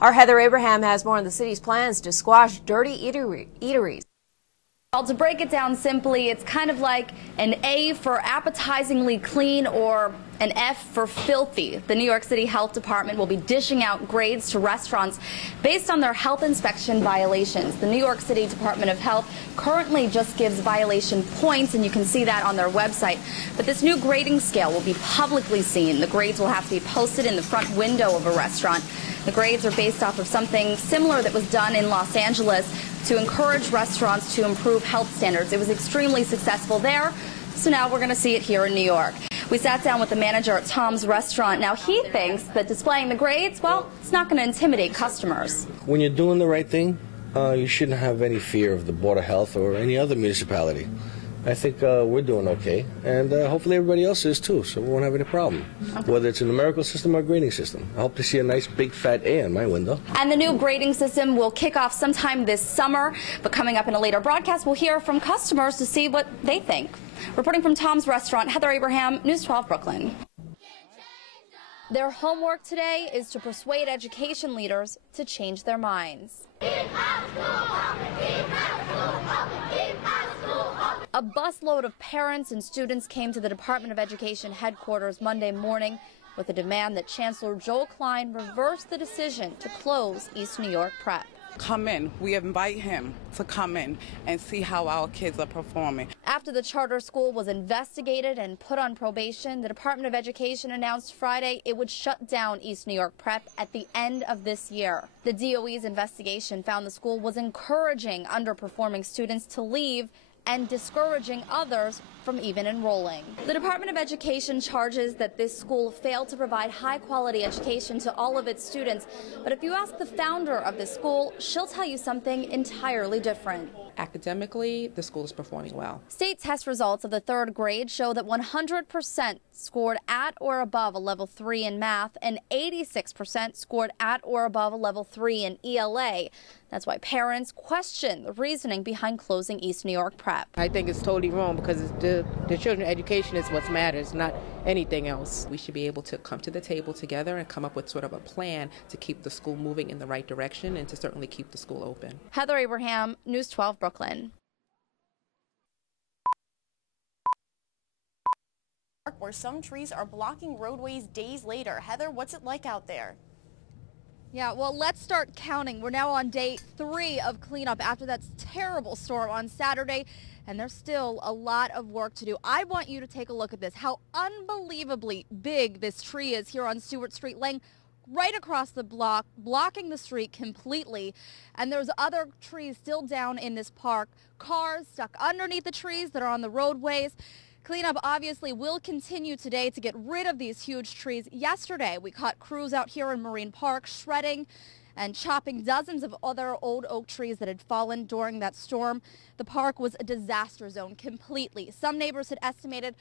Our Heather Abraham has more on the city's plans to squash dirty eateries. Well, to break it down simply, it's kind of like an A for appetizingly clean or an F for filthy. The New York City Health Department will be dishing out grades to restaurants based on their health inspection violations. The New York City Department of Health currently just gives violation points, and you can see that on their website. But this new grading scale will be publicly seen. The grades will have to be posted in the front window of a restaurant. The grades are based off of something similar that was done in Los Angeles to encourage restaurants to improve health standards. It was extremely successful there, so now we're going to see it here in New York. We sat down with the manager at Tom's Restaurant. Now, he thinks that displaying the grades, well, it's not going to intimidate customers. When you're doing the right thing, you shouldn't have any fear of the Board of Health or any other municipality. I think we're doing okay, and hopefully everybody else is too, so we won't have any problem, whether it's a numerical system or a grading system. I hope to see a nice big fat A in my window. And the new grading system will kick off sometime this summer, but coming up in a later broadcast, we'll hear from customers to see what they think. Reporting from Tom's Restaurant, Heather Abraham, News 12 Brooklyn. Their homework today is to persuade education leaders to change their minds. A busload of parents and students came to the Department of Education headquarters Monday morning with a demand that Chancellor Joel Klein reverse the decision to close East New York Prep. Come in. We invite him to come in and see how our kids are performing. After the charter school was investigated and put on probation, the Department of Education announced Friday it would shut down East New York Prep at the end of this year. The DOE's investigation found the school was encouraging underperforming students to leave and discouraging others from even enrolling. The Department of Education charges that this school failed to provide high-quality education to all of its students. But if you ask the founder of the school, she'll tell you something entirely different. Academically, the school is performing well. State test results of the third grade show that 100% scored at or above a level 3 in math and 86% scored at or above a level 3 in ELA. That's why parents question the reasoning behind closing East New York Prep. I think it's totally wrong because the children's education is what matters, not anything else. We should be able to come to the table together and come up with sort of a plan to keep the school moving in the right direction and to certainly keep the school open. Heather Abraham, News 12 Brooklyn. Where some trees are blocking roadways days later. Heather, what's it like out there? Yeah, well, let's start counting. We're now on day 3 of cleanup after that terrible storm on Saturday, and there's still a lot of work to do. I want you to take a look at this, how unbelievably big this tree is here on Stewart Street, laying right across the block, blocking the street completely. And there's other trees still down in this park, cars stuck underneath the trees that are on the roadways. Cleanup obviously will continue today to get rid of these huge trees. Yesterday, we caught crews out here in Marine Park shredding and chopping dozens of other old oak trees that had fallen during that storm. The park was a disaster zone completely. Some neighbors had estimated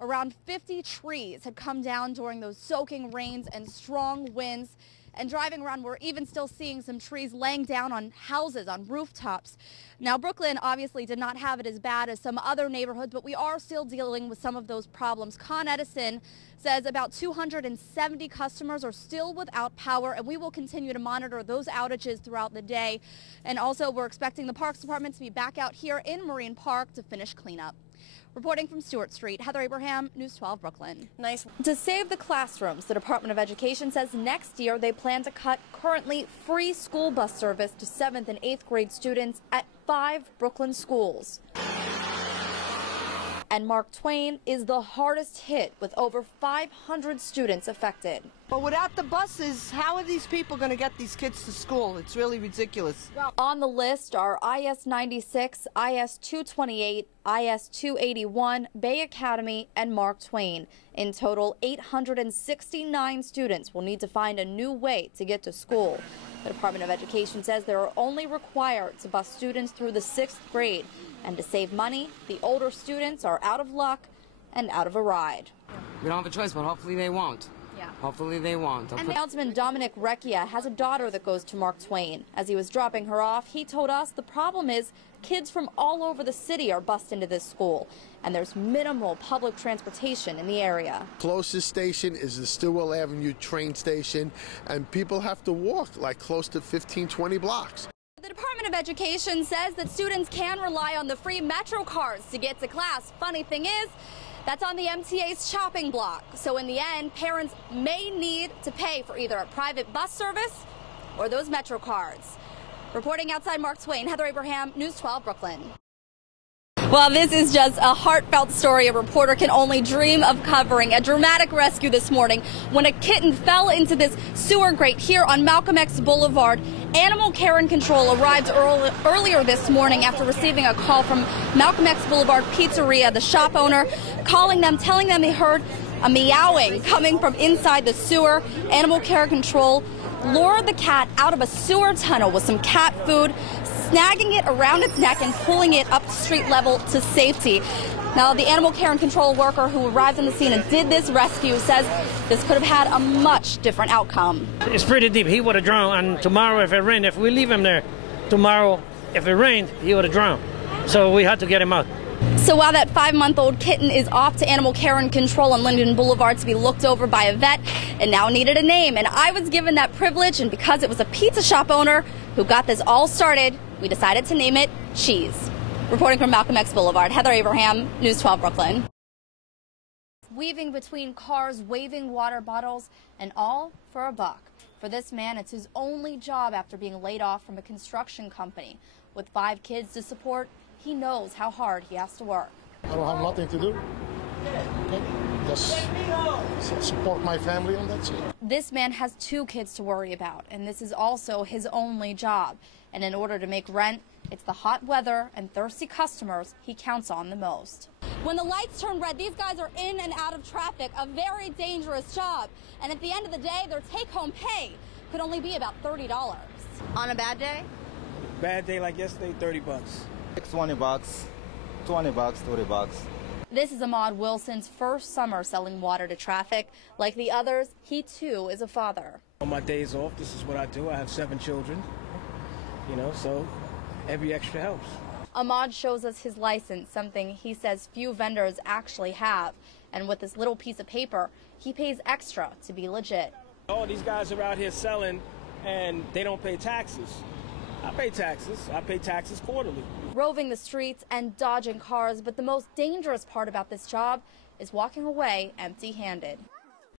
around 50 trees had come down during those soaking rains and strong winds. And driving around, we're even still seeing some trees laying down on houses, on rooftops. Now, Brooklyn obviously did not have it as bad as some other neighborhoods, but we are still dealing with some of those problems. Con Edison says about 270 customers are still without power, and we will continue to monitor those outages throughout the day. And also, we're expecting the Parks Department to be back out here in Marine Park to finish cleanup. Reporting from Stewart Street, Heather Abraham, News 12 Brooklyn. Nice. To save the classrooms, the Department of Education says next year they plan to cut currently free school bus service to 7th and 8th grade students at 5 Brooklyn schools. And Mark Twain is the hardest hit with over 500 students affected. But without the buses, how are these people going to get these kids to school? It's really ridiculous. On the list are IS 96, IS 228, IS 281, Bay Academy, and Mark Twain. In total, 869 students will need to find a new way to get to school. The Department of Education says they are only required to bus students through the 6th grade. And to save money, the older students are out of luck and out of a ride. We don't have a choice, but hopefully they won't. Yeah. Hopefully they won't. And Councilman Dominic Recchia has a daughter that goes to Mark Twain. As he was dropping her off, he told us the problem is kids from all over the city are bused into this school, and there's minimal public transportation in the area. Closest station is the Stillwell Avenue train station, and people have to walk like close to 15, 20 blocks. The Department of Education says that students can rely on the free Metro cards to get to class. Funny thing is, that's on the MTA's shopping block. So in the end, parents may need to pay for either a private bus service or those Metro cards. Reporting outside Mark Twain, Heather Abraham, News 12, Brooklyn. Well, this is just a heartfelt story a reporter can only dream of covering. A dramatic rescue this morning when a kitten fell into this sewer grate here on Malcolm X Boulevard. Animal Care and Control arrived earlier this morning after receiving a call from Malcolm X Boulevard Pizzeria, the shop owner, calling them, telling them they heard a meowing coming from inside the sewer. Animal Care and Control lured the cat out of a sewer tunnel with some cat food, snagging it around its neck and pulling it up to street level to safety. Now, the Animal Care and Control worker who arrived on the scene and did this rescue says this could have had a much different outcome. It's pretty deep. He would have drowned, and tomorrow if it rained, if we leave him there, tomorrow if it rained, he would have drowned. So we had to get him out. So while that 5-month-old kitten is off to Animal Care and Control on Linden Boulevard to be looked over by a vet, it now needed a name, and I was given that privilege, and because it was a pizza shop owner who got this all started, we decided to name it Cheese. Reporting from Malcolm X Boulevard, Heather Abraham, News 12 Brooklyn. Weaving between cars, waving water bottles, and all for $1. For this man, it's his only job after being laid off from a construction company. With 5 kids to support, he knows how hard he has to work. I don't have nothing to do. Okay. Just support my family and that's it. This man has 2 kids to worry about, and this is also his only job. And in order to make rent, it's the hot weather and thirsty customers he counts on the most. When the lights turn red, these guys are in and out of traffic, a very dangerous job. And at the end of the day, their take-home pay could only be about $30. On a bad day? Bad day like yesterday, $30. $20, $20, $30. This is Ahmad Wilson's first summer selling water to traffic. Like the others, he too is a father. On my days off, this is what I do. I have 7 children, so every extra helps. Ahmad shows us his license, something he says few vendors actually have. And with this little piece of paper, he pays extra to be legit. Oh, these guys are out here selling and they don't pay taxes. I pay taxes. I pay taxes quarterly. Roving the streets and dodging cars, but the most dangerous part about this job is walking away empty-handed.